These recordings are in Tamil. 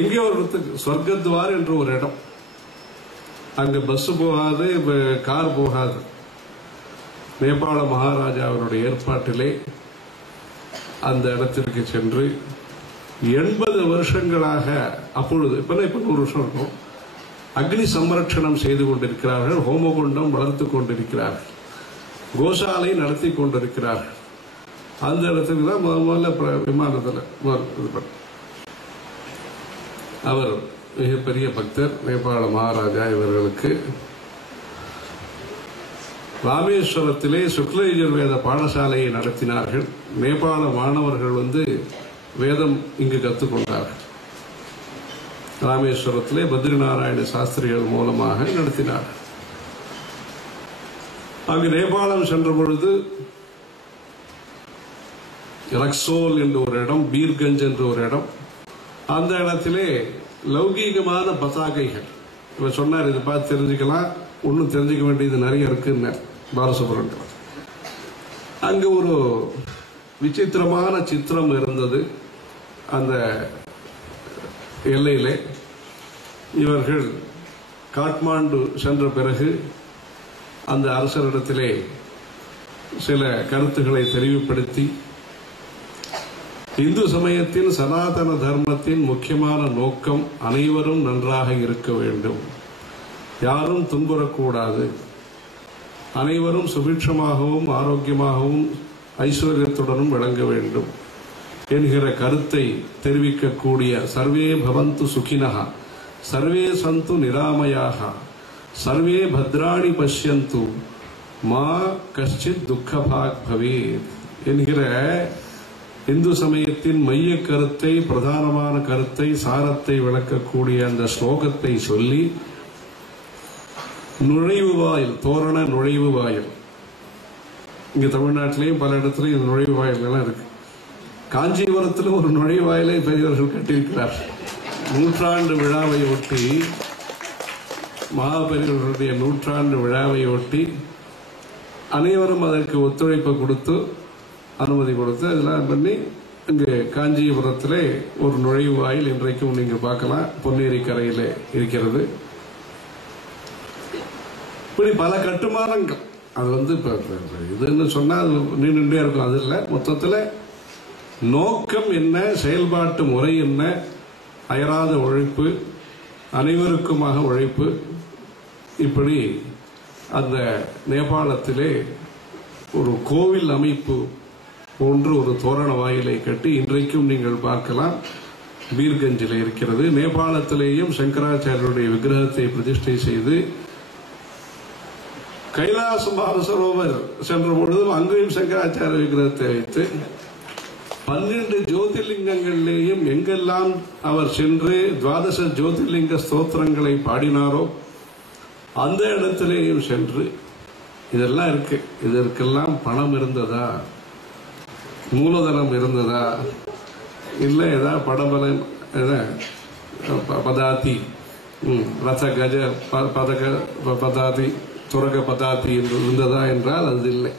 எங்கே ஒரு இடத்துக்கு சொர்க்கத்வார் என்ற ஒரு இடம், அங்க பஸ் போகாது, கார் போகாது. நேபாள மகாராஜா அவருடைய ஏற்பாட்டிலே அந்த இடத்திற்கு சென்று 80 வருஷங்களாக, அப்பொழுது இப்ப 100 வருஷம் இருக்கும், அக்னி சம்ரட்சணம் செய்து கொண்டிருக்கிறார்கள், ஹோமகுண்டம் வளர்த்து கொண்டிருக்கிறார்கள், கோசாலை நடத்தி கொண்டிருக்கிறார்கள். அந்த இடத்துக்கு தான் முதல்ல விமானத்தில் அவர் மிகப்பெரிய பக்தர். நேபாள மகாராஜா இவர்களுக்கு ராமேஸ்வரத்திலே சுக்லயஜுர்வேத பாடசாலையை நடத்தினார்கள். நேபாள மாணவர்கள் வேதம் இங்கு கற்றுக்கொண்டார்கள். ராமேஸ்வரத்திலே பத்ரிநாராயண சாஸ்திரிகள் மூலமாக நடத்தினார்கள். அங்கு நேபாளம் சென்ற பொழுது ரக்சோல் என்ற ஒரு இடம், பீர்கஞ்ச் என்ற ஒரு இடம், அந்த இடத்திலே லௌகீகமான பதாகைகள் இவர் சொன்னார், இதை பார்த்து தெரிஞ்சுக்கலாம், ஒன்றும் தெரிஞ்சுக்க வேண்டியது நிறைய இருக்குன்னு பாலசுப்ரமணியம். அங்கு ஒரு விசித்திரமான சித்திரம் இருந்தது. அந்த எல்லையிலே இவர்கள் காட்மாண்டு சென்ற பிறகு அந்த அரசரிடத்திலே சில கருத்துக்களை தெளிவுபடுத்தி, இந்து சமயத்தின் சனாதன தர்மத்தின் முக்கியமான நோக்கம் அனைவரும் நன்றாக இருக்க வேண்டும், யாரும் துன்புறக்கூடாது, அனைவரும் சுபிட்சமாகவும் ஆரோக்கியமாகவும் ஐஸ்வர்யத்துடனும் விளங்க வேண்டும் என்கிற கருத்தை தெரிவிக்கக்கூடிய சர்வே பவந்து சுகினஹ சர்வே சந்து நிராமயாக சர்வே பத்ராணி பஷ்யந்து மா கஷ்டித் துக்கபாக் பவேத் என்கிற இந்து சமயத்தின் மைய கருத்தை, பிரதானமான கருத்தை, சாரத்தை விளக்கக்கூடிய அந்த ஸ்லோகத்தை சொல்லி, நுழைவு வாயில், தோரண நுழைவு வாயில், இங்க தமிழ்நாட்டிலேயும் பல இடத்துலையும் இந்த நுழைவு வாயில்கள்லாம் இருக்கு. காஞ்சிபுரத்தில் ஒரு நுழைவாயிலை பெரியவர்கள் கட்டியிருக்கிறார். நூற்றாண்டு விழாவை ஒட்டி, மகாபெரியவர்களுடைய நூற்றாண்டு விழாவை ஒட்டி அனைவரும் அதற்கு ஒத்துழைப்பு கொடுத்து, அனுமதி கொடுத்து, அதெல்லாம் பண்ணி இங்கு காஞ்சிபுரத்திலே ஒரு நுழைவு வாயில் இன்றைக்கும் நீங்க பார்க்கலாம், பொன்னேரி கரையிலே இருக்கிறது. இப்படி பல கட்டுமானங்கள், அது இதுன்னு சொன்னா அது நீண்டே இருக்கும். அது இல்லை, மொத்தத்தில் நோக்கம் என்ன, செயல்பாட்டு முறை என்ன, அயராத உழைப்பு, அனைவருக்குமாக உழைப்பு. இப்படி அந்த நேபாளத்திலே ஒரு கோவில் அமைப்பு போன்று ஒரு தோரண வாயிலை கட்டி இன்றைக்கும் நீங்கள் பார்க்கலாம், பீர்கஞ்சில் இருக்கிறது. நேபாளத்திலேயும் சங்கராச்சாரியருடைய விக்கிரகத்தை பிரதிஷ்டை செய்து, கைலாச மானசரோவர் சென்ற பொழுதும் அங்கேயும் சங்கராச்சாரிய விக்கிரகத்தை வைத்து, 12 ஜோதிர்லிங்கங்களிலேயும் எங்கெல்லாம் அவர் சென்று துவாதச ஜோதிர்லிங்க ஸ்தோத்திரங்களை பாடினாரோ அந்த இடத்திலேயும் சென்று, இதெல்லாம் இருக்கு. இதற்கெல்லாம் பணம் இருந்ததா, மூலதனம் இருந்ததா, இல்லை ஏதாவது படபலம், பதாதி, ரச கஜ பதாதி, துரக பதாதி என்று இருந்ததா என்றால் அது இல்லை.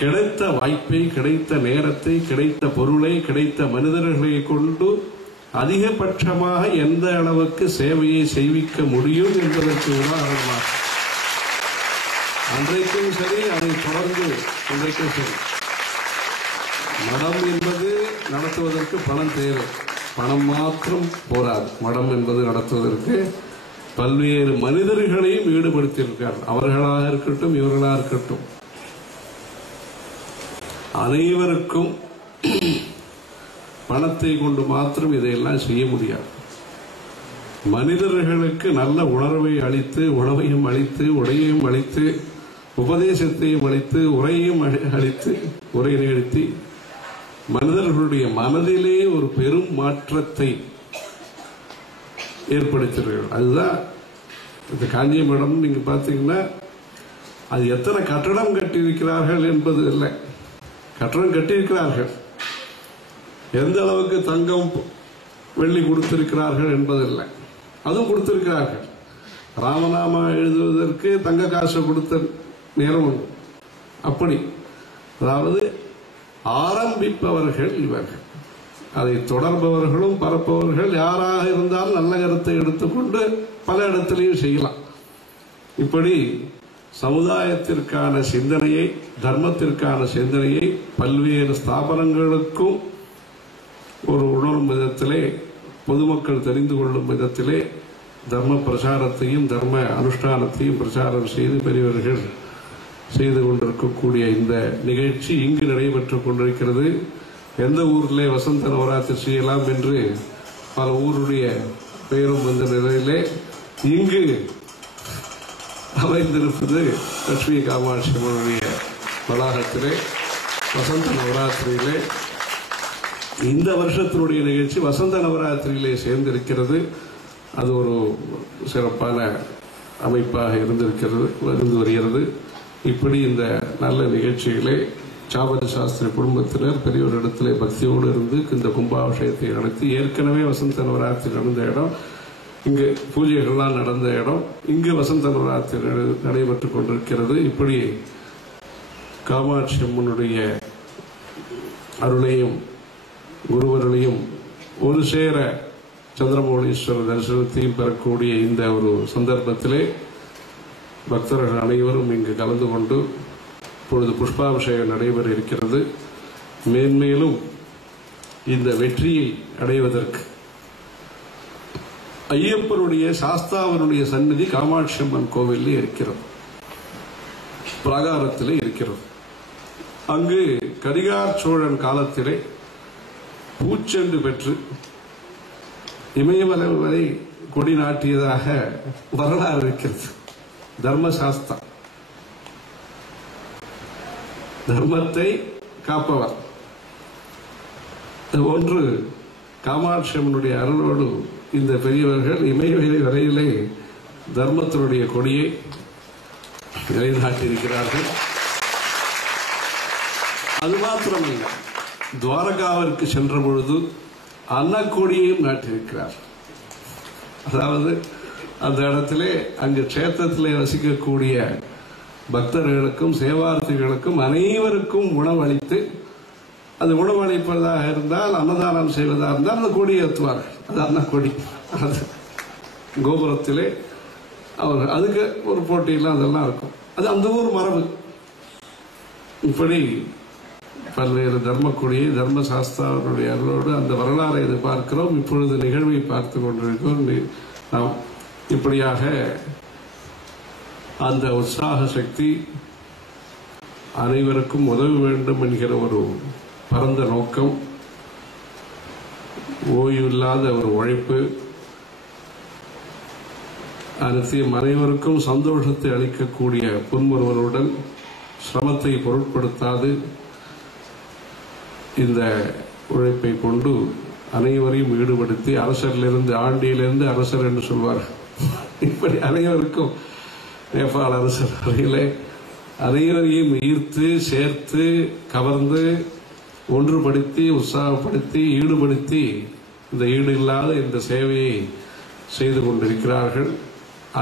கிடைத்த வாய்ப்பை, கிடைத்த நேரத்தை, கிடைத்த பொருளை, கிடைத்த மனிதர்களை கொண்டு அதிகபட்சமாக எந்த அளவுக்கு சேவையை செய்விக்க முடியும் என்பதற்கு உதாரணமாக அன்றைக்கும் சரி, அதை தொடர்ந்து இன்றைக்கும் சரி, மடம் என்பது நடத்துவதற்கு பணம் தேவை, பணம் மாத்திரம் போராது. மடம் என்பது நடத்துவதற்கு பல்வேறு மனிதர்களையும் ஈடுபடுத்தியிருக்கிறார். அவர்களாக இருக்கட்டும், இவர்களாக இருக்கட்டும், அனைவருக்கும் பணத்தை கொண்டு மாத்திரம் இதையெல்லாம் செய்ய முடியாது. மனிதர்களுக்கு நல்ல உணர்வை அளித்து, உணவையும் அளித்து, உடையையும் அளித்து, உபதேசத்தையும் அளித்து, உரையையும் அளித்து, உரை நிகழ்த்தி மனிதர்களுடைய மனதிலே ஒரு பெரும் மாற்றத்தை ஏற்படுத்துகிறார்கள். அதுதான் இந்த காஞ்சி மடம். நீங்க பாத்தீங்கன்னா அது எத்தனை கட்டடம் கட்டியிருக்கிறார்கள் என்பது இல்லை, கட்டடம் கட்டியிருக்கிறார்கள், எந்த அளவுக்கு தங்கம் வெள்ளி கொடுத்திருக்கிறார்கள் என்பதில்லை, அதுவும் கொடுத்திருக்கிறார்கள். ராமநாமா எழுதுவதற்கு தங்க காசு கொடுத்த நேரம் உண்டு. அப்படி, அதாவது ஆரம்பிப்பவர்கள் இவர்கள். அதை தொடர்பவர்களும் பரப்பவர்கள் யாராக இருந்தாலும் நல்ல கருத்தை எடுத்துக்கொண்டு பல இடத்திலையும் செய்யலாம். இப்படி சமுதாயத்திற்கான சிந்தனையை, தர்மத்திற்கான சிந்தனையை பல்வேறு ஸ்தாபனங்களுக்கும் ஒரு உணரும் விதத்திலே, பொதுமக்கள் தெரிந்து கொள்ளும் விதத்திலே தர்ம பிரச்சாரத்தையும் தர்ம அனுஷ்டானத்தையும் பிரச்சாரம் செய்து பெரியவர்கள் செய்து கொண்டிருக்கக்கூடிய இந்த நிகழ்ச்சி இங்கு நடைபெற்றுக் கொண்டிருக்கிறது. எந்த ஊரிலே வசந்த நவராத்திரி செய்யலாம் என்று பல ஊருடைய பெயரும் வந்த நிலையிலே இங்கு அமைந்திருப்பது லட்சுமி காமாட்சி அம்மனுடைய வளாகத்திலே வசந்த நவராத்திரியிலே இந்த வருஷத்தினுடைய நிகழ்ச்சி வசந்த நவராத்திரியிலே சேர்ந்திருக்கிறது. அது ஒரு சிறப்பான அமைப்பாக இருந்து வருகிறது. இப்படி இந்த நல்ல நிகழ்ச்சிகளை சாவடி சாஸ்திரி குடும்பத்தினர் பெரியவரிடத்திலே பக்தியோடு இருந்து இந்த கும்பாபிஷேகத்தை நடத்தி, ஏற்கனவே வசந்த நவராத்திரி நடந்த இடம், இங்கு பூஜைகள்லாம் நடந்த இடம், இங்கு வசந்த நவராத்திரி நடைபெற்றுக் கொண்டிருக்கிறது. இப்படி காமாட்சி அம்மனுடைய அருளையும் குருவருளையும் ஒரு சேர சந்திரமௌலீஸ்வரர் தரிசனத்தையும் பெறக்கூடிய இந்த ஒரு சந்தர்ப்பத்திலே பக்தர்கள் அனைவரும் இங்கு கலந்து கொண்டு இப்பொழுது புஷ்பாபிஷேகம் நடைபெற இருக்கிறது. மேன்மேலும் இந்த வெற்றியை அடைவதற்கு ஐயப்பனுடைய சாஸ்தாவனுடைய சந்நிதி காமாட்சி அம்மன் கோவிலே இருக்கிறது, பிராகாரத்திலே இருக்கிறது. அங்கு கரிகார் சோழன் காலத்திலே பூச்செண்டு பெற்று இமயமலை வரை கொடி நாட்டியதாக வரலாறு இருக்கிறது. தர்மசாஸ்தா, தர்மத்தை காப்பவர். ஒன்று காமாட்சி அம்மனுடைய அருளோடு இந்த பெரியவர்கள் இமயமலை வரையிலே தர்மத்தினுடைய கொடியை நிலைநாட்டியிருக்கிறார்கள். அது மாத்திரமல்ல, துவாரகாவிற்கு சென்ற பொழுது அன்னக்கொடியையும் நாட்டியிருக்கிறார். அதாவது அந்த இடத்திலே அங்கு கஷேத்திரத்திலே வசிக்கக்கூடிய பக்தர்களுக்கும் சேவார்த்திகளுக்கும் அனைவருக்கும் உணவளித்து, அது உணவளிப்பதாக இருந்தால், அன்னதானம் செய்வதாக இருந்தால் அந்த கொடி ஏற்றுவார்கள். அது அன்னக்கொடி. அது கோபுரத்திலே அவர் அதுக்கு ஒரு போட்டியெல்லாம் அதெல்லாம் இருக்கும். அது அந்த ஊர் மரபு. இப்படி பல்வேறு தர்மக்கொடியை தர்மசாஸ்திரனுடைய அருளோடு அந்த வரலாறை இது பார்க்கிறோம். இப்பொழுது நிகழ்வை பார்த்து கொண்டிருக்கிறோம். நாம் இப்படியாக அந்த உற்சாக சக்தி அனைவருக்கும் உதவ வேண்டும் என்கிற ஒரு பரந்த நோக்கம், ஓய்வில்லாத ஒரு உழைப்பு, அனைத்தையும் அனைவருக்கும் சந்தோஷத்தை அளிக்கக்கூடிய புன்முறுவலுடன் சிரமத்தை பொருட்படுத்தாது இந்த உழைப்பை கொண்டு அனைவரையும் ஈடுபடுத்தி, அரசரிலிருந்து ஆண்டியிலிருந்து அரசர் என்று சொல்வார், இப்படி அனைவருக்கும் நேபாள அரசர் வரையிலே அனைவரையும் ஈர்த்து சேர்த்து கவர்ந்து ஒன்றுபடுத்தி உற்சாகப்படுத்தி ஈடுபடுத்தி இந்த ஈடு இல்லாத இந்த சேவையை செய்து கொண்டிருக்கிறார்கள்.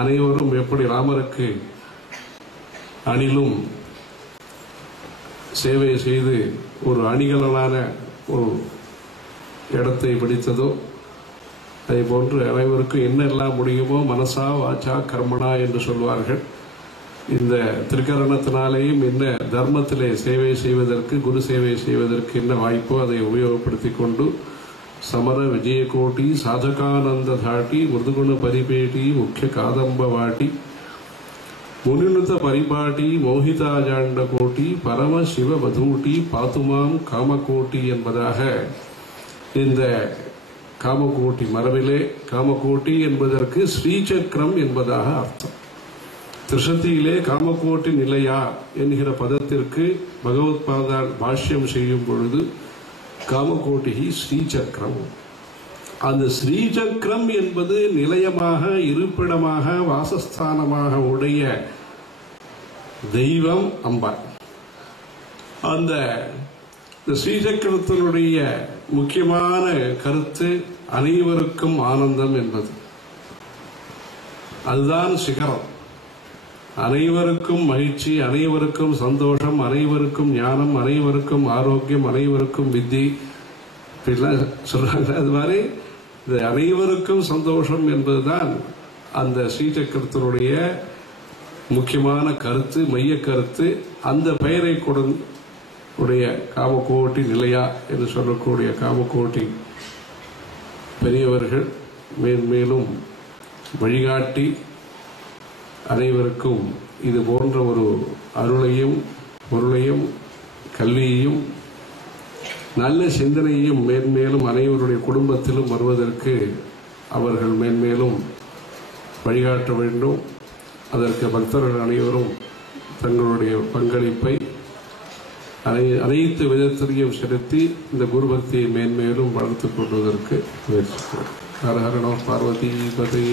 அனைவரும் எப்படி ராமருக்கு அணிலும் சேவை செய்து ஒரு அணிகலனான ஒரு இடத்தை பிடித்ததோ, அதே போன்று அனைவருக்கும் என்னெல்லாம் முடியுமோ மனசா வாச்சா கர்மனா என்று சொல்வார்கள். இந்த திருக்கரணத்தினாலேயும் என்ன தர்மத்திலே சேவை செய்வதற்கு, குரு சேவை செய்வதற்கு என்ன வாய்ப்போ அதை உபயோகப்படுத்திக் கொண்டு సమర విజయకోటి సాధకానంద ధాటి మృదుగుణ పరిపేటి ముఖ్య కాదంబవాటి మునినుత పరిపాటి மோகிதாஜாண்ட கோட்டி பரம சிவ வதூட்டி பாத்துமாம் காமகோட்டி என்பதாக இந்த காமகோட்டி மரபிலே காமகோட்டி என்பதற்கு ஸ்ரீசக்கரம் என்பதாக அர்த்தம். திருஷத்தியிலே காமகோட்டி நிலையா என்கிற பதத்திற்கு பகவத்பாதால் பாஷ்யம் செய்யும் பொழுது காமகோட்டி ஸ்ரீசக்கரம். அந்த ஸ்ரீசக்கரம் என்பது நிலையமாக இருப்பிடமாக வாசஸ்தானமாக உடைய தெய்வம் அம்பாள். அந்த ஸ்ரீசக்கரத்தினுடைய முக்கியமான கருத்து அனைவருக்கும் ஆனந்தம் என்பது. அதுதான் சிகரம். அனைவருக்கும் மகிழ்ச்சி, அனைவருக்கும் சந்தோஷம், அனைவருக்கும் ஞானம், அனைவருக்கும் ஆரோக்கியம், அனைவருக்கும் வித்தி, சொல்றாங்க. அது மாதிரி இது அனைவருக்கும் சந்தோஷம் என்பதுதான் அந்த ஸ்ரீசக்கரத்தினுடைய முக்கியமான கருத்து, மைய கருத்து. அந்த பெயரை உடைய காமகோட்டி நிலையா என்று சொல்லக்கூடிய காமகோட்டி பெரியவர்கள் மேன்மேலும் வழிகாட்டி அனைவருக்கும் இது போன்ற ஒரு அருளையும் பொருளையும் கல்வியையும் நல்ல சிந்தனையும் மேன்மேலும் அனைவருடைய குடும்பத்திலும் வருவதற்கு அவர்கள் மேன்மேலும் வழிகாட்ட வேண்டும். அதற்கு பக்தர்கள் அனைவரும் தங்களுடைய பங்களிப்பை அனைத்து விதத்திலையும் செலுத்தி இந்த குரு பக்தியை மேன்மேலும் வளர்த்துக் கொள்வதற்கு முயற்சிக்கிறோம். ஹர ஹர நம பார்வதி பதே.